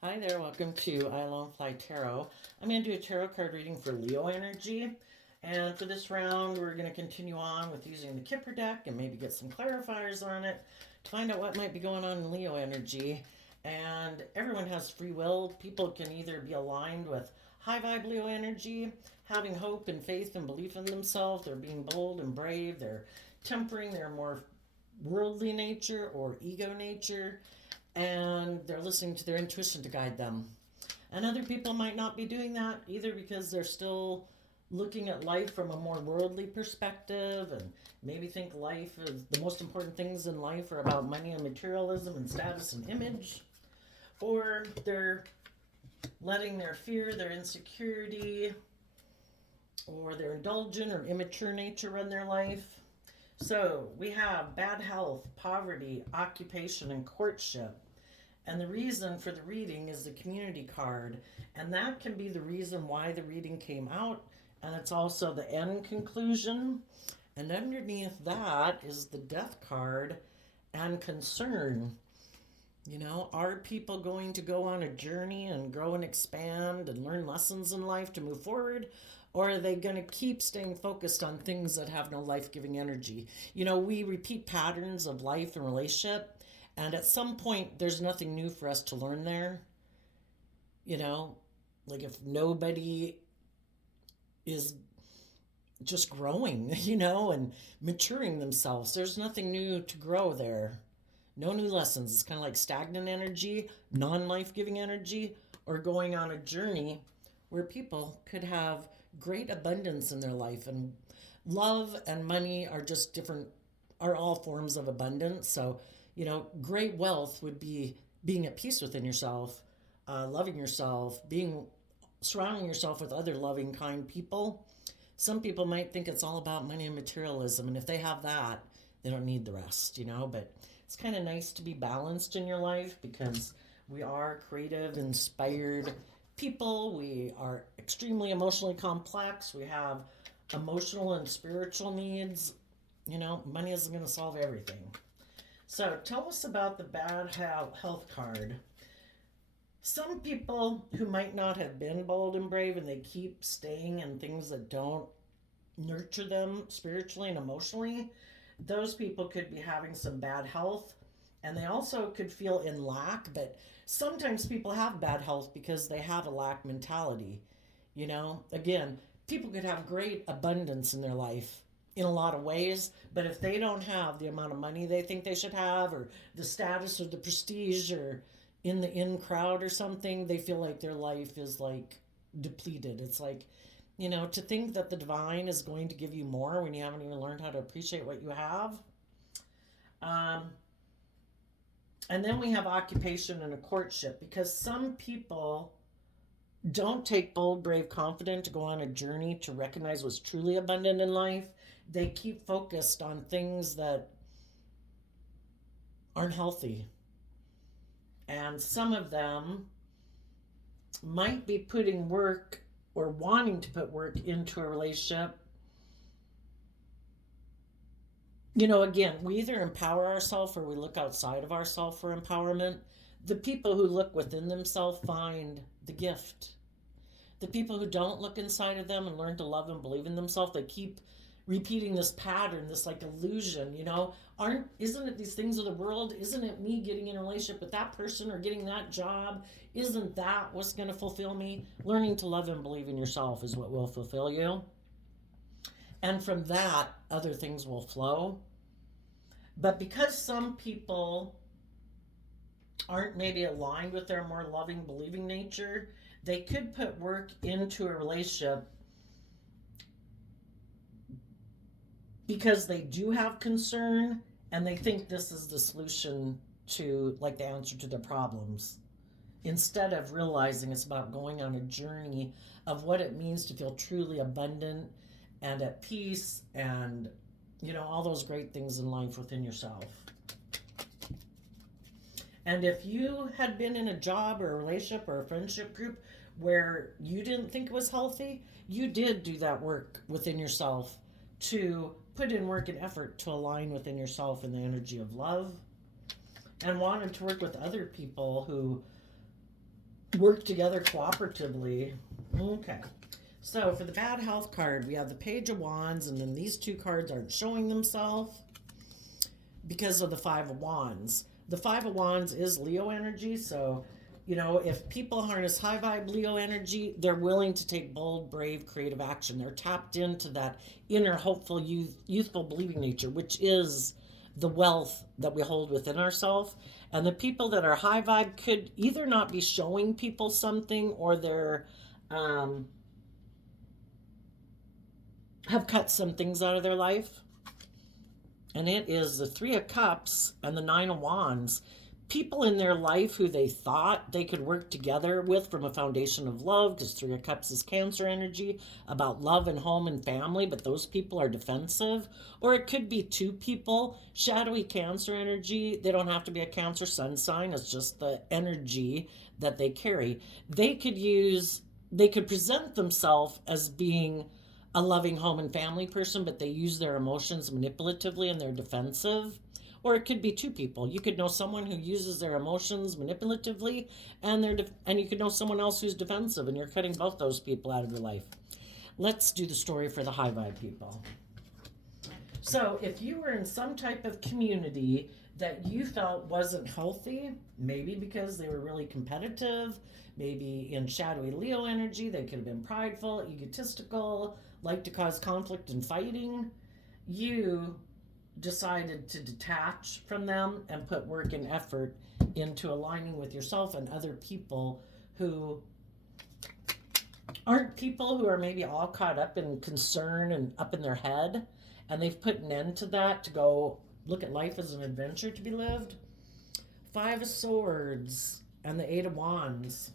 Hi there, welcome to I Alone Fly Tarot. I'm going to do a tarot card reading for Leo energy. And for this round, we're going to continue on with using the Kipper deck and maybe get some clarifiers on it to find out what might be going on in Leo energy. And everyone has free will. People can either be aligned with high vibe Leo energy, having hope and faith and belief in themselves. They're being bold and brave. They're tempering their more worldly nature or ego nature, and they're listening to their intuition to guide them. And other people might not be doing that either because they're still looking at life from a more worldly perspective and maybe think life is the most important things in life are about money and materialism and status and image. Or they're letting their fear, their insecurity, or their indulgent or immature nature run their life. So we have bad health, poverty, occupation, and courtship. And the reason for the reading is the community card. And that can be the reason why the reading came out. And it's also the end conclusion. And underneath that is the death card and concern. You know, are people going to go on a journey and grow and expand and learn lessons in life to move forward? Or are they going to keep staying focused on things that have no life giving energy? You know, we repeat patterns of life and relationship. And at some point, there's nothing new for us to learn there. You know, like if nobody is just growing, and maturing themselves, there's nothing new to grow there. No new lessons. It's kind of like stagnant energy, non life giving energy, or going on a journey where people could have great abundance in their life. And love and money are just different, are all forms of abundance. So, great wealth would be being at peace within yourself, loving yourself, surrounding yourself with other loving, kind people. Some people might think it's all about money and materialism, and if they have that, they don't need the rest, But it's kind of nice to be balanced in your life because we are creative, inspired people. We are extremely emotionally complex. We have emotional and spiritual needs. Money isn't going to solve everything. So tell us about the bad health card. Some people who might not have been bold and brave and they keep staying in things that don't nurture them spiritually and emotionally, those people could be having some bad health, and they also could feel in lack. But sometimes people have bad health because they have a lack mentality. Again, people could have great abundance in their life in a lot of ways, but if they don't have the amount of money they think they should have, or the status or the prestige, or in the in crowd or something, they feel like their life is like depleted. It's like, to think that the divine is going to give you more when you haven't even learned how to appreciate what you have. And then we have occupation and a courtship, because some people don't take bold, brave, confident to go on a journey to recognize what's truly abundant in life. They keep focused on things that aren't healthy. And some of them might be putting work or wanting to put work into a relationship. Again, we either empower ourselves or we look outside of ourselves for empowerment. The people who look within themselves find the gift. The people who don't look inside of them and learn to love and believe in themselves, they keep repeating this pattern, this like illusion, isn't it these things of the world? Isn't it me getting in a relationship with that person or getting that job? Isn't that what's going to fulfill me? Learning to love and believe in yourself is what will fulfill you. And from that, other things will flow. But because some people aren't maybe aligned with their more loving, believing nature, they could put work into a relationship because they do have concern and they think this is the solution to, like, the answer to their problems, instead of realizing it's about going on a journey of what it means to feel truly abundant and at peace and, all those great things in life within yourself. And if you had been in a job or a relationship or a friendship group where you didn't think it was healthy, you did do that work within yourself to put in work and effort to align within yourself in the energy of love, and wanted to work with other people who work together cooperatively. Okay. So for the bad health card, we have the Page of Wands, and then these two cards aren't showing themselves because of the Five of Wands. The Five of Wands is Leo energy, so if people harness high vibe Leo energy, they're willing to take bold, brave, creative action. They're tapped into that inner, hopeful, youthful, believing nature, which is the wealth that we hold within ourselves. And the people that are high vibe could either not be showing people something, or they're have cut some things out of their life. And it is the Three of Cups and the Nine of Wands. People in their life who they thought they could work together with from a foundation of love, because Three of Cups is Cancer energy, about love and home and family, but those people are defensive. Or it could be two people, shadowy Cancer energy. They don't have to be a Cancer sun sign, it's just the energy that they carry. They could present themselves as being a loving home and family person, but they use their emotions manipulatively and they're defensive. Or it could be two people. You could know someone who uses their emotions manipulatively, and you could know someone else who's defensive, and you're cutting both those people out of your life. Let's do the story for the high vibe people. So if you were in some type of community that you felt wasn't healthy, maybe because they were really competitive, maybe in shadowy Leo energy, they could have been prideful, egotistical, like to cause conflict and fighting, you decided to detach from them and put work and effort into aligning with yourself and other people who aren't people who are maybe all caught up in concern and up in their head, and they've put an end to that to go look at life as an adventure to be lived. Five of Swords and the Eight of Wands.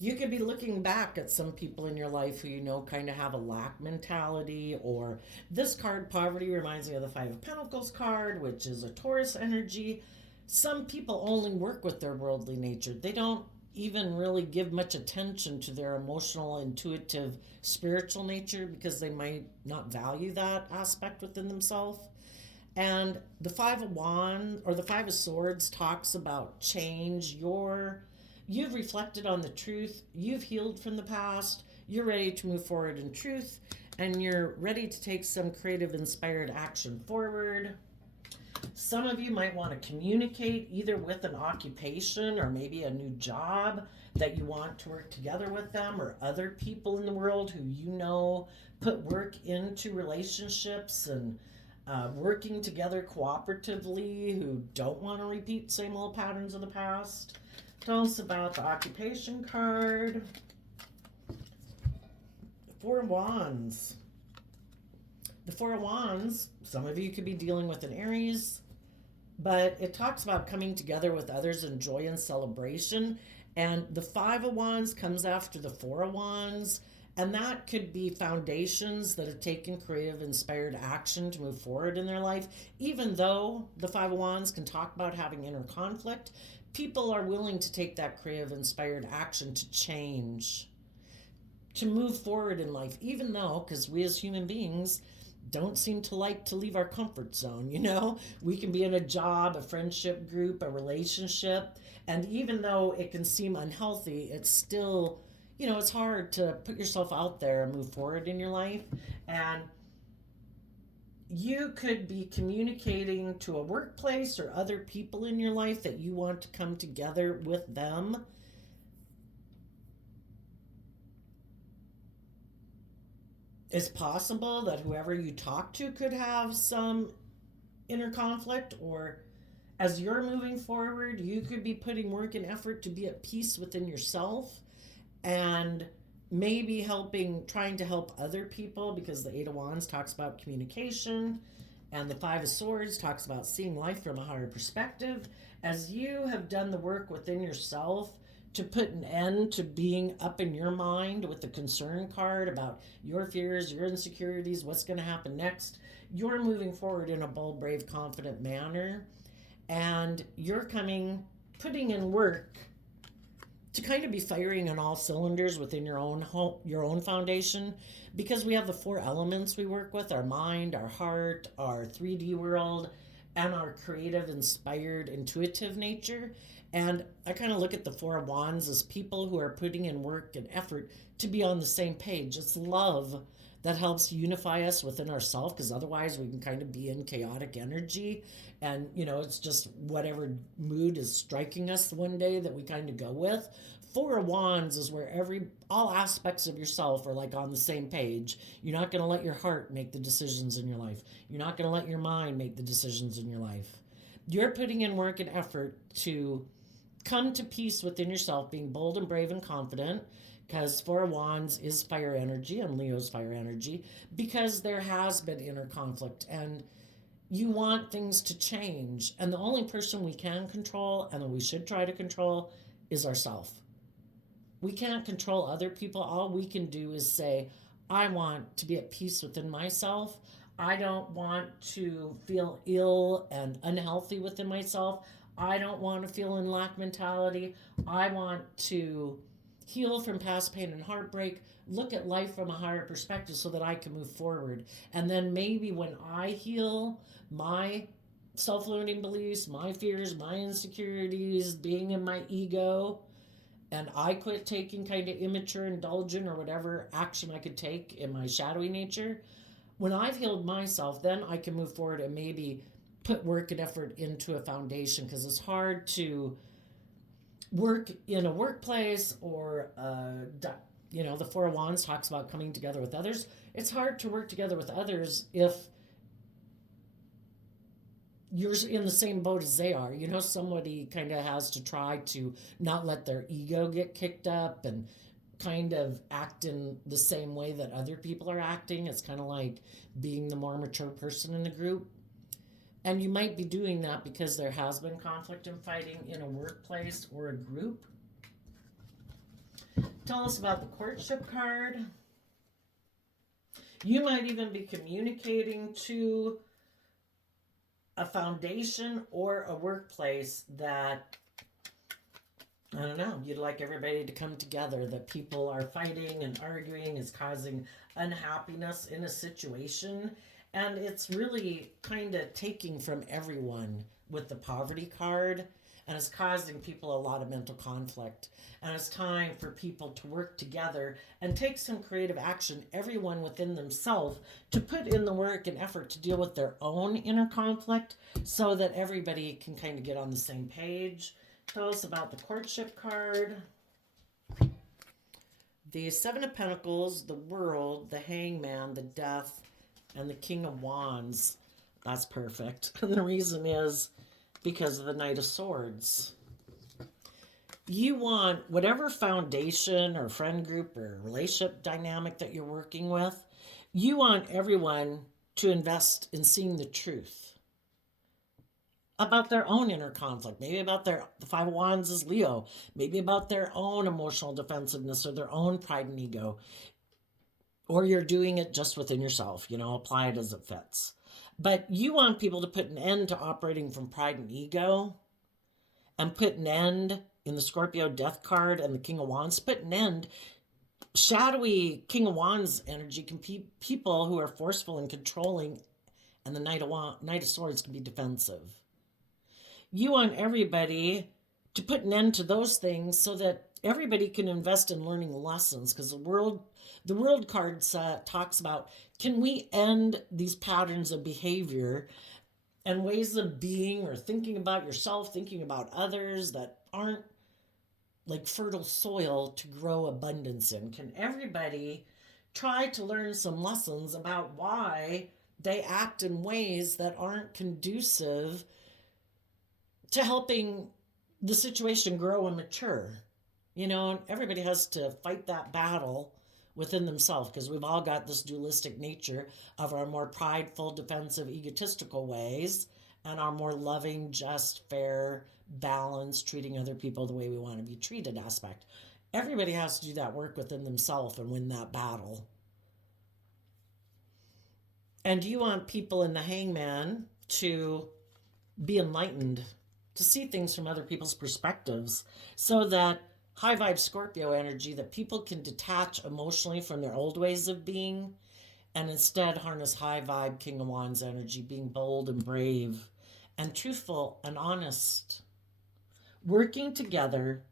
You could be looking back at some people in your life who kind of have a lack mentality, or this card, Poverty, reminds me of the Five of Pentacles card, which is a Taurus energy. Some people only work with their worldly nature. They don't even really give much attention to their emotional, intuitive, spiritual nature because they might not value that aspect within themselves. And the Five of Wands or the Five of Swords talks about change. You've reflected on the truth, you've healed from the past, you're ready to move forward in truth, and you're ready to take some creative, inspired action forward. Some of you might want to communicate either with an occupation or maybe a new job that you want to work together with them, or other people in the world who put work into relationships and working together cooperatively, who don't want to repeat same old patterns of the past. Tell us about the occupation card. Four of Wands. The Four of Wands, some of you could be dealing with an Aries, but it talks about coming together with others in joy and celebration. And the Five of Wands comes after the Four of Wands, and that could be foundations that have taken creative, inspired action to move forward in their life. Even though the Five of Wands can talk about having inner conflict, people are willing to take that creative, inspired action to change, to move forward in life, even though, because we as human beings don't seem to like to leave our comfort zone. We can be in a job, a friendship group, a relationship, and even though it can seem unhealthy, it's still, it's hard to put yourself out there and move forward in your life. And you could be communicating to a workplace or other people in your life that you want to come together with them. It's possible that whoever you talk to could have some inner conflict, or as you're moving forward, you could be putting work and effort to be at peace within yourself, and maybe trying to help other people, because the Eight of Wands talks about communication and the Five of Swords talks about seeing life from a higher perspective. As you have done the work within yourself to put an end to being up in your mind with the concern card about your fears, your insecurities, what's going to happen next, you're moving forward in a bold, brave, confident manner, and you're putting in work to kind of be firing on all cylinders within your own foundation, because we have the four elements we work with: our mind, our heart, our 3D world, and our creative, inspired, intuitive nature. And I kind of look at the Four of Wands as people who are putting in work and effort to be on the same page. It's love that helps unify us within ourselves, because otherwise we can kind of be in chaotic energy, and it's just whatever mood is striking us one day that we kind of go with. Four of Wands is where all aspects of yourself are like on the same page. You're not going to let your heart make the decisions in your life. You're not going to let your mind make the decisions in your life. You're putting in work and effort to come to peace within yourself, being bold and brave and confident, because Four of Wands is fire energy and Leo's fire energy, because there has been inner conflict and you want things to change. And the only person we can control and that we should try to control is ourselves. We can't control other people. All we can do is say, I want to be at peace within myself. I don't want to feel ill and unhealthy within myself. I don't want to feel in lack mentality. I want to heal from past pain and heartbreak, look at life from a higher perspective so that I can move forward. And then maybe when I heal my self-limiting beliefs, my fears, my insecurities, being in my ego, and I quit taking kind of immature, indulgent, or whatever action I could take in my shadowy nature, when I've healed myself, then I can move forward and maybe put work and effort into a foundation, because it's hard to work in a workplace or the Four of Wands talks about coming together with others. It's hard to work together with others if you're in the same boat as they are. Somebody kind of has to try to not let their ego get kicked up and kind of act in the same way that other people are acting. It's kind of like being the more mature person in the group. And you might be doing that because there has been conflict and fighting in a workplace or a group. Tell us about the courtship card. You might even be communicating to a foundation or a workplace that, I don't know, you'd like everybody to come together, that people are fighting and arguing is causing unhappiness in a situation. And it's really kind of taking from everyone with the poverty card, and it's causing people a lot of mental conflict. And it's time for people to work together and take some creative action, everyone within themselves, to put in the work and effort to deal with their own inner conflict so that everybody can kind of get on the same page. Tell us about the courtship card. The Seven of Pentacles, the World, the Hangman, the Death, and the King of Wands. That's perfect. And the reason is because of the Knight of Swords. You want whatever foundation or friend group or relationship dynamic that you're working with, you want everyone to invest in seeing the truth about their own inner conflict, maybe about the Five of Wands is Leo, maybe about their own emotional defensiveness or their own pride and ego. Or you're doing it just within yourself, apply it as it fits. But you want people to put an end to operating from pride and ego, and put an end in the Scorpio Death card and the King of Wands, put an end. Shadowy King of Wands energy can be people who are forceful and controlling, and the Knight of Swords can be defensive. You want everybody to put an end to those things so that everybody can invest in learning lessons, because the world card talks about, can we end these patterns of behavior and ways of being or thinking about yourself, thinking about others that aren't like fertile soil to grow abundance in? Can everybody try to learn some lessons about why they act in ways that aren't conducive to helping the situation grow and mature? Everybody has to fight that battle within themselves, because we've all got this dualistic nature of our more prideful, defensive, egotistical ways, and our more loving, just, fair, balanced, treating other people the way we want to be treated aspect. Everybody has to do that work within themselves and win that battle. And you want people in the Hangman to be enlightened, to see things from other people's perspectives, so that high vibe Scorpio energy, that people can detach emotionally from their old ways of being and instead harness high vibe King of Wands energy, being bold and brave and truthful and honest, working together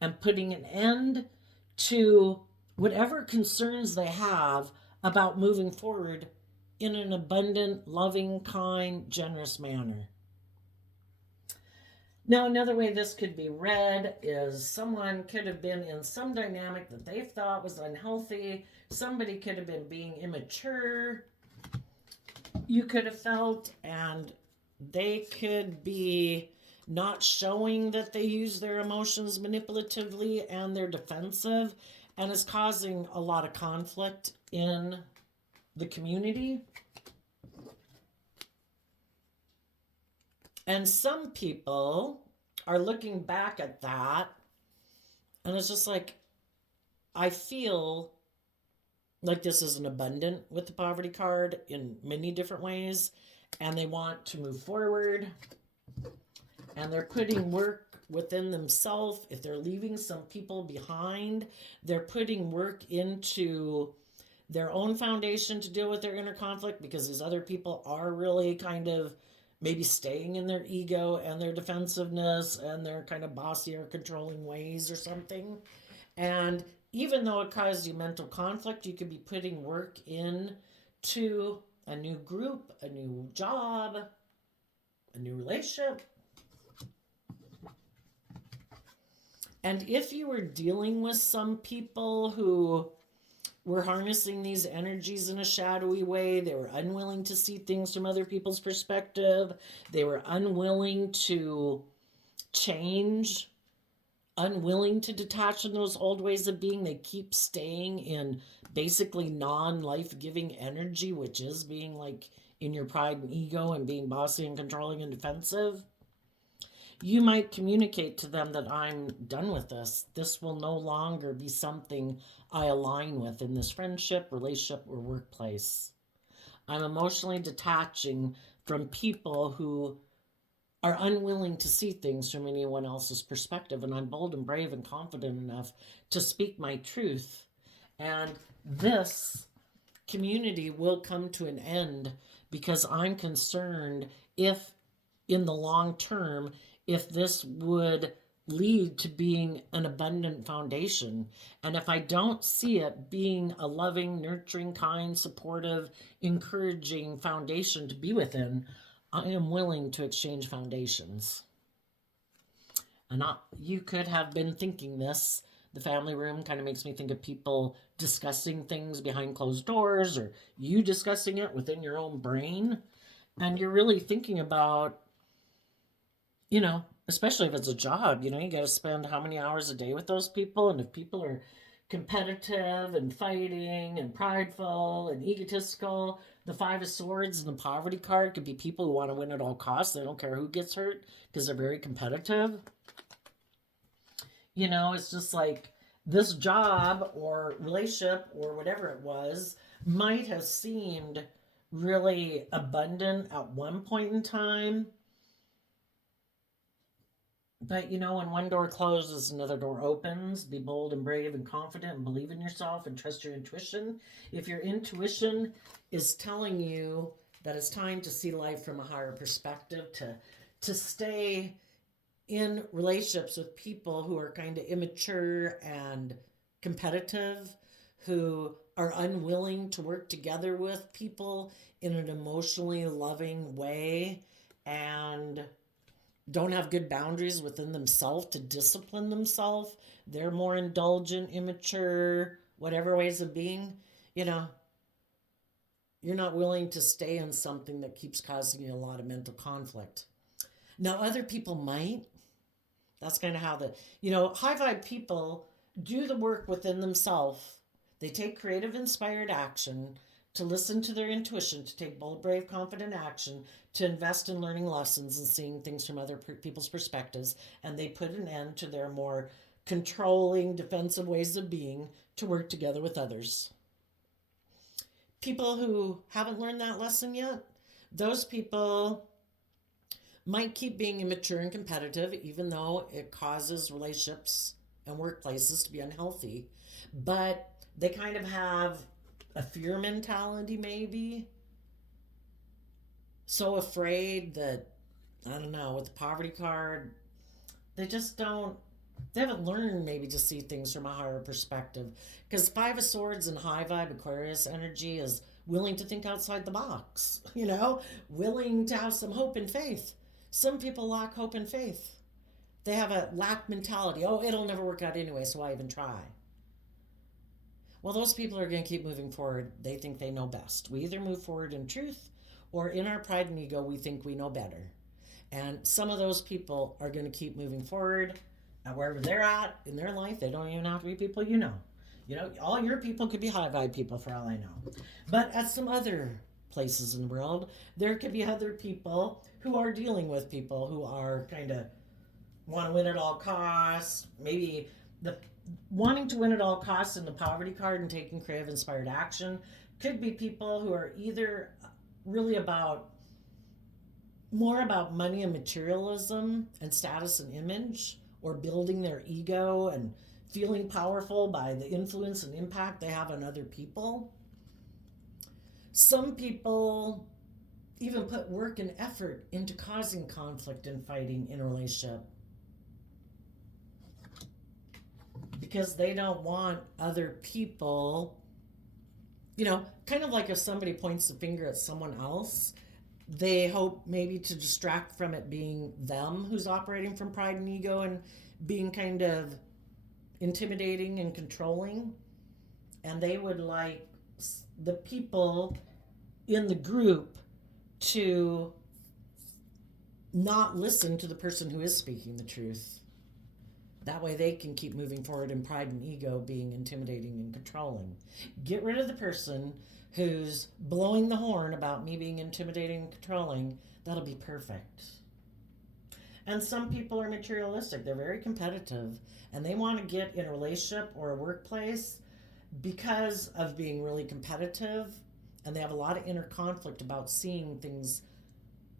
and putting an end to whatever concerns they have about moving forward in an abundant, loving, kind, generous manner. Now, another way this could be read is someone could have been in some dynamic that they thought was unhealthy. Somebody could have been being immature. You could have felt, and they could be not showing that they use their emotions manipulatively and they're defensive, and is causing a lot of conflict in the community. And some people are looking back at that, and it's just like, I feel like this is an abundant with the poverty card in many different ways, and they want to move forward, and they're putting work within themselves. If they're leaving some people behind, they're putting work into their own foundation to deal with their inner conflict, because these other people are really kind of maybe staying in their ego and their defensiveness and their kind of bossy or controlling ways or something. And even though it caused you mental conflict, you could be putting work in to a new group, a new job, a new relationship. And if you were dealing with some people who were harnessing these energies in a shadowy way, they were unwilling to see things from other people's perspective, they were unwilling to change, unwilling to detach from those old ways of being, they keep staying in basically non-life-giving energy, which is being like in your pride and ego and being bossy and controlling and defensive. You might communicate to them that I'm done with this. This will no longer be something I align with in this friendship, relationship, or workplace. I'm emotionally detaching from people who are unwilling to see things from anyone else's perspective, and I'm bold and brave and confident enough to speak my truth. And this community will come to an end because I'm concerned if, in the long term, if this would lead to being an abundant foundation. And if I don't see it being a loving, nurturing, kind, supportive, encouraging foundation to be within, I am willing to exchange foundations. And you could have been thinking this. The family room kind of makes me think of people discussing things behind closed doors, or you discussing it within your own brain. And you're really thinking about, especially if it's a job, you got to spend how many hours a day with those people. And if people are competitive and fighting and prideful and egotistical, the Five of Swords and the poverty card could be people who want to win at all costs. They don't care who gets hurt because they're very competitive. It's just like this job or relationship or whatever it was might have seemed really abundant at one point in time. But when one door closes, another door opens. Be bold and brave and confident and believe in yourself and trust your intuition. If your intuition is telling you that it's time to see life from a higher perspective, to stay in relationships with people who are kind of immature and competitive, who are unwilling to work together with people in an emotionally loving way, and don't have good boundaries within themselves to discipline themselves. They're more indulgent, immature, whatever ways of being. You're not willing to stay in something that keeps causing you a lot of mental conflict. Now, other people might. That's kind of how high vibe people do the work within themselves. They take creative, inspired action to listen to their intuition, to take bold, brave, confident action, to invest in learning lessons and seeing things from other people's perspectives, and they put an end to their more controlling, defensive ways of being to work together with others. People who haven't learned that lesson yet, those people might keep being immature and competitive, even though it causes relationships and workplaces to be unhealthy. But they kind of have a fear mentality, maybe. So afraid that I don't know, with the poverty card, they just don't, they haven't learned maybe to see things from a higher perspective. Because Five of Swords and high vibe Aquarius energy is willing to think outside the box, willing to have some hope and faith. Some people lack hope and faith. They have a lack mentality. Oh, it'll never work out anyway, so why even try? Well, those people are going to keep moving forward. They think they know best. We either move forward in truth or in our pride and ego, we think we know better. And some of those people are going to keep moving forward wherever they're at in their life. They don't even have to be people you know. All your people could be high vibe people for all I know. But at some other places in the world, there could be other people who are dealing with people who are kind of want to win at all costs. Maybe the wanting to win at all costs in the poverty card and taking creative inspired action could be people who are either really more about money and materialism and status and image, or building their ego and feeling powerful by the influence and impact they have on other people. Some people even put work and effort into causing conflict and fighting in a relationship because they don't want other people, kind of like if somebody points the finger at someone else, they hope maybe to distract from it being them who's operating from pride and ego and being kind of intimidating and controlling. And they would like the people in the group to not listen to the person who is speaking the truth. That way they can keep moving forward in pride and ego being intimidating and controlling. Get rid of the person who's blowing the horn about me being intimidating and controlling. That'll be perfect. And some people are materialistic. They're very competitive and they want to get in a relationship or a workplace because of being really competitive, and they have a lot of inner conflict about seeing things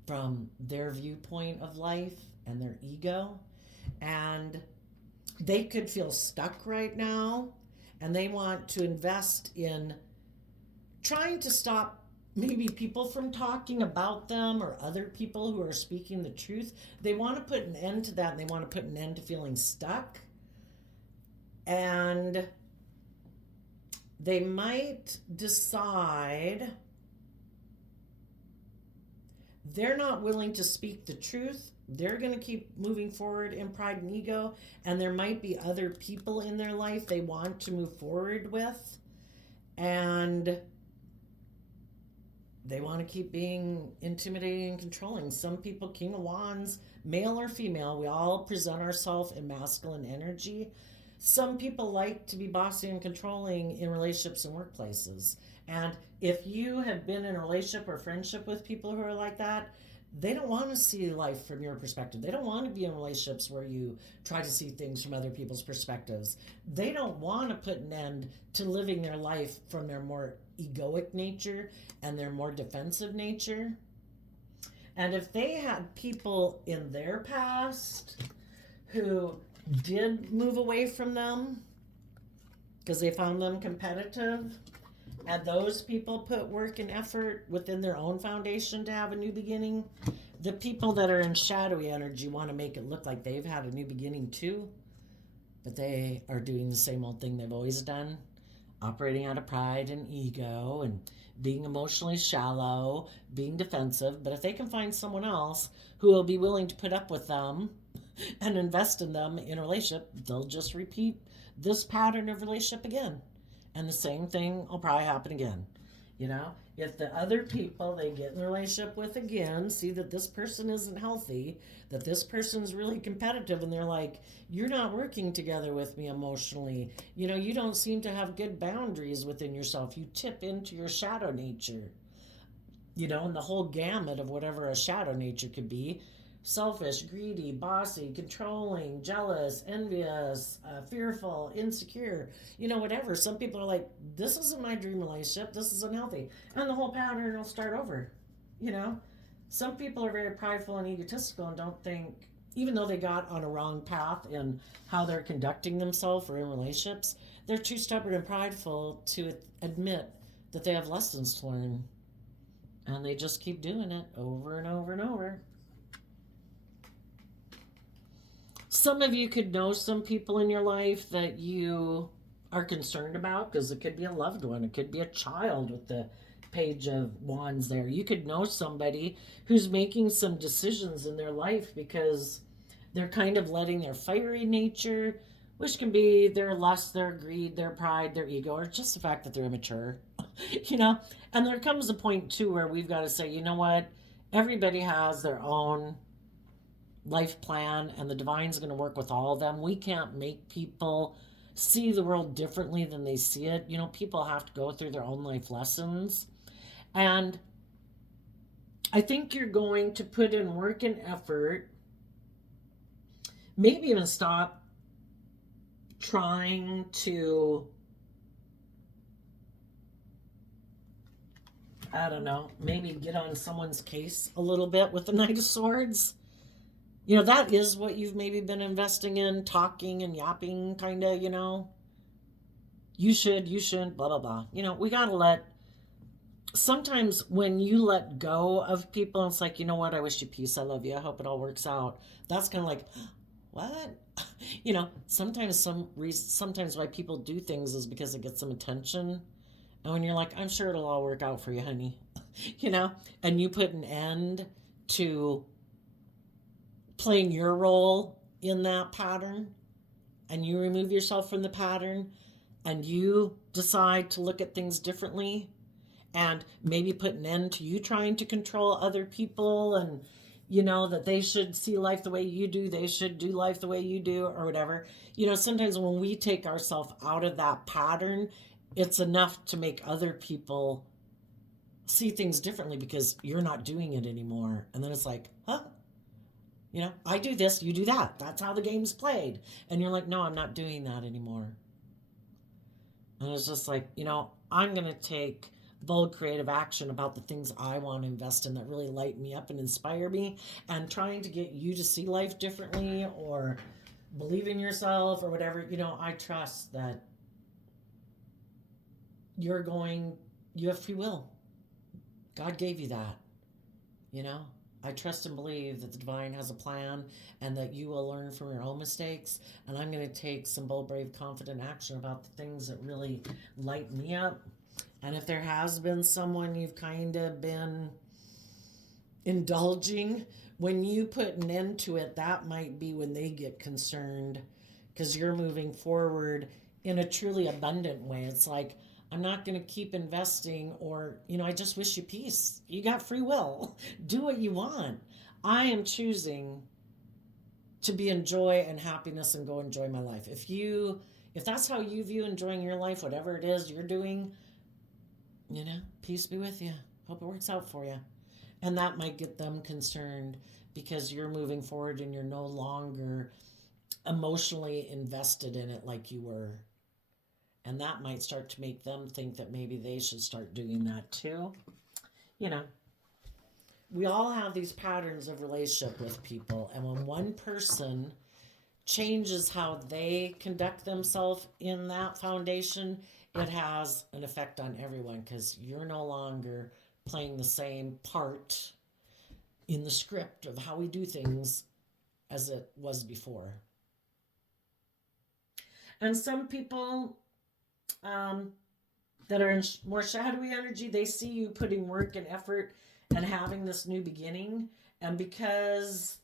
from their viewpoint of life and their ego. And they could feel stuck right now, and they want to invest in trying to stop maybe people from talking about them or other people who are speaking the truth. They want to put an end to that, and they want to put an end to feeling stuck. And they might decide they're not willing to speak the truth. They're going to keep moving forward in pride and ego, and there might be other people in their life they want to move forward with, and they want to keep being intimidating and controlling. Some people, King of Wands, male or female, we all present ourselves in masculine energy. Some people like to be bossy and controlling in relationships and workplaces. And if you have been in a relationship or friendship with people who are like that, they don't want to see life from your perspective. They don't want to be in relationships where you try to see things from other people's perspectives. They don't want to put an end to living their life from their more egoic nature and their more defensive nature. And if they had people in their past who did move away from them because they found them competitive, and those people put work and effort within their own foundation to have a new beginning, the people that are in shadowy energy want to make it look like they've had a new beginning too, but they are doing the same old thing they've always done, operating out of pride and ego and being emotionally shallow, being defensive. But if they can find someone else who will be willing to put up with them and invest in them in a relationship, they'll just repeat this pattern of relationship again. And the same thing will probably happen again. If the other people they get in a relationship with again see that this person isn't healthy, that this person's really competitive, and they're like, you're not working together with me emotionally. You don't seem to have good boundaries within yourself. You tip into your shadow nature. And the whole gamut of whatever a shadow nature could be. Selfish, greedy, bossy, controlling, jealous, envious, fearful, insecure, whatever. Some people are like, this isn't my dream relationship, this is unhealthy. And the whole pattern will start over, Some people are very prideful and egotistical and don't think, even though they got on a wrong path in how they're conducting themselves or in relationships, they're too stubborn and prideful to admit that they have lessons to learn. And they just keep doing it over and over and over. some of you could know some people in your life that you are concerned about, because it could be a loved one, it could be a child with the page of wands there. You could know somebody who's making some decisions in their life because they're kind of letting their fiery nature, which can be their lust, their greed, their pride, their ego, or just the fact that they're immature, you know. And there comes a point too where we've got to say, you know what, everybody has their own life plan, and the divine's going to work with all of them. We can't make people see the world differently than they see it. You know, people have to go through their own life lessons. And I think you're going to put in work and effort, maybe even stop trying to, I don't know, maybe get on someone's case a little bit with the Knight of Swords. You know, that is what you've maybe been investing in, talking and yapping, kind of, you know. You shouldn't, blah, blah, blah. You know, we got to let, sometimes when you let go of people, it's like, you know what, I wish you peace, I love you, I hope it all works out. That's kind of like, what? You know, sometimes why people do things is because it gets some attention. And when you're like, I'm sure it'll all work out for you, honey, you know, and you put an end to playing your role in that pattern, and you remove yourself from the pattern, and you decide to look at things differently, and maybe put an end to you trying to control other people, and you know that they should see life the way you do, they should do life the way you do, or whatever. You know, sometimes when we take ourselves out of that pattern, it's enough to make other people see things differently because you're not doing it anymore. And then it's like, huh? You know, I do this, you do that. That's how the game's played. And you're like, no, I'm not doing that anymore. And it's just like, you know, I'm going to take bold creative action about the things I want to invest in that really light me up and inspire me, and trying to get you to see life differently or believe in yourself or whatever. You know, I trust that you have free will. God gave you that, you know. I trust and believe that the divine has a plan and that you will learn from your own mistakes. And I'm going to take some bold, brave, confident action about the things that really light me up. And if there has been someone you've kind of been indulging, when you put an end to it, that might be when they get concerned, because you're moving forward in a truly abundant way. It's like, I'm not going to keep investing, or, you know, I just wish you peace. You got free will. Do what you want. I am choosing to be in joy and happiness and go enjoy my life. If that's how you view enjoying your life, whatever it is you're doing, you know, peace be with you. Hope it works out for you. And that might get them concerned because you're moving forward and you're no longer emotionally invested in it like you were. And that might start to make them think that maybe they should start doing that too. You know, we all have these patterns of relationship with people. And when one person changes how they conduct themselves in that foundation, it has an effect on everyone, because you're no longer playing the same part in the script of how we do things as it was before. And some people that are in more shadowy energy, they see you putting work and effort and having this new beginning. And because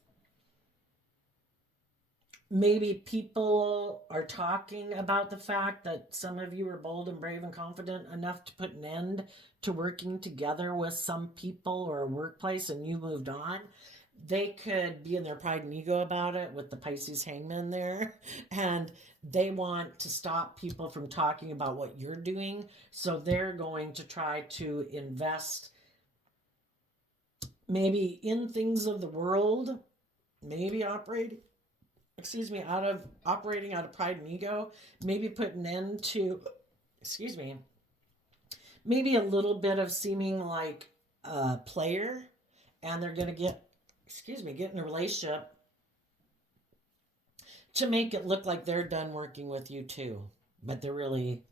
maybe people are talking about the fact that some of you are bold and brave and confident enough to put an end to working together with some people or a workplace, and you moved on, they could be in their pride and ego about it with the Pisces hangman there. And they want to stop people from talking about what you're doing. So they're going to try to invest maybe in things of the world, maybe operating out of pride and ego, maybe put an end to, maybe a little bit of seeming like a player, and they're going to get in a relationship to make it look like they're done working with you too. But they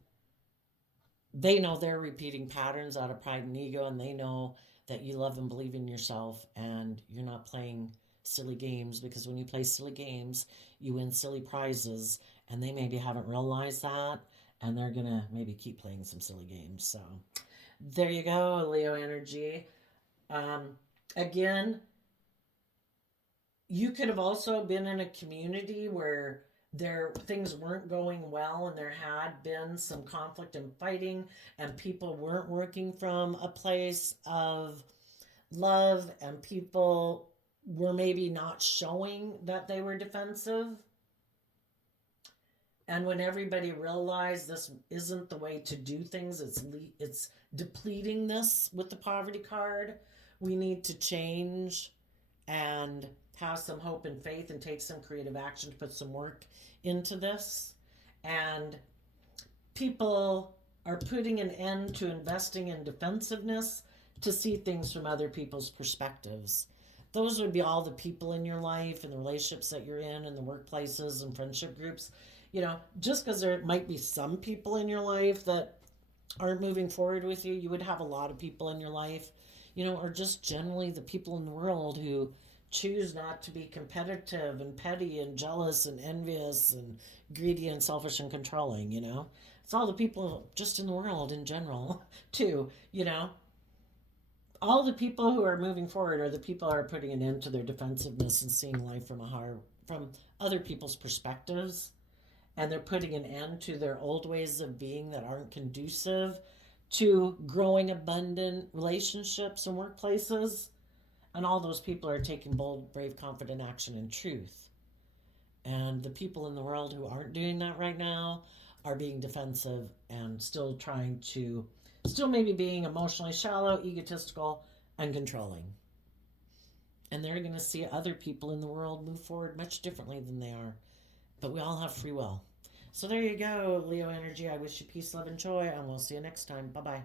know they're repeating patterns out of pride and ego, and they know that you love and believe in yourself, and you're not playing silly games, because when you play silly games, you win silly prizes, and they maybe haven't realized that, and they're gonna maybe keep playing some silly games. So there you go, Leo energy. Um, Again, you could have also been in a community where there things weren't going well and there had been some conflict and fighting and people weren't working from a place of love, and people were maybe not showing that they were defensive. And when everybody realized this isn't the way to do things, it's depleting this with the poverty card. We need to change and have some hope and faith and take some creative action to put some work into this. And people are putting an end to investing in defensiveness to see things from other people's perspectives. Those would be all the people in your life and the relationships that you're in and the workplaces and friendship groups. Just because there might be some people in your life that aren't moving forward with you, you would have a lot of people in your life, or just generally the people in the world who choose not to be competitive and petty and jealous and envious and greedy and selfish and controlling. It's all the people just in the world in general, too. All the people who are moving forward are the people who are putting an end to their defensiveness and seeing life from other people's perspectives, and they're putting an end to their old ways of being that aren't conducive to growing abundant relationships and workplaces. And all those people are taking bold, brave, confident action in truth. And the people in the world who aren't doing that right now are being defensive and still maybe being emotionally shallow, egotistical, and controlling. And they're going to see other people in the world move forward much differently than they are. But we all have free will. So there you go, Leo energy. I wish you peace, love, and joy, and we'll see you next time. Bye bye.